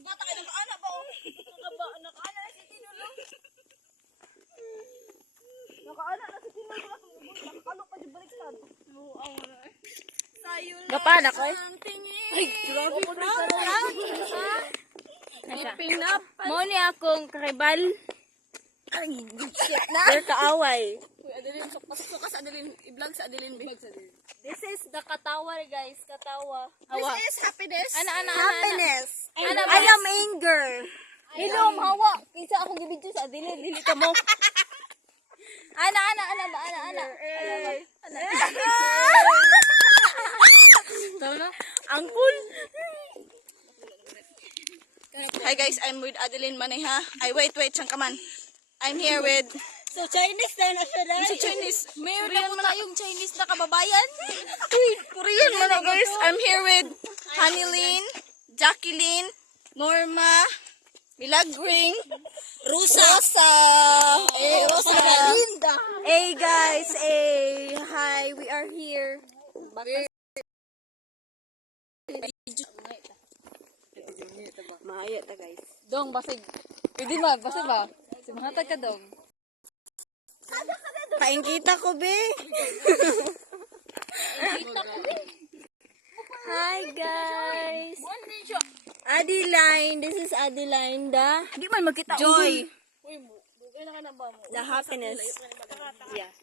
Bata kayo naka-ana ba? Naka-ana na si Tinulo. Naka-ana na si Tinulo. Nakakalo pa dyan baliktad. Sayo lang. Gapana ko eh. Ay, grabe ko na. Mo ni akong karibal. Ay, shit na. Pero kaaway. Uy, Adeline, pasok ka sa Adeline. I-vlog sa Adeline. This is the katawa guys. Katawa. This is happiness. Happiness. I am anger. Hilom, hawa. Kisa akong gibidyo sa adilin. Dili ka mo. Ana. Tama? Ang cool. Hi guys, I'm with Adeline Maneha. Ay, wait, siyang kaman. I'm here with... So, Chinese na siya dahil. Sa Chinese. Mayroon na po tayong Chinese na kababayan. Korean mo na guys. I'm here with Hanilyn, Jacqueline, Norma, Milagring, Rosa. Rosa. Linda. Hey guys, hey. Hi, we are here. Maayo ta guys. Dong, basid. Pwede ba? Basid ba? Simahatag ka dong. Paingkita ko, be. Hi, guys. Adeline. This is Adeline, the Hindi man magkita. joy. Uy, bugay na ka na ba mo? The happiness. Yeah.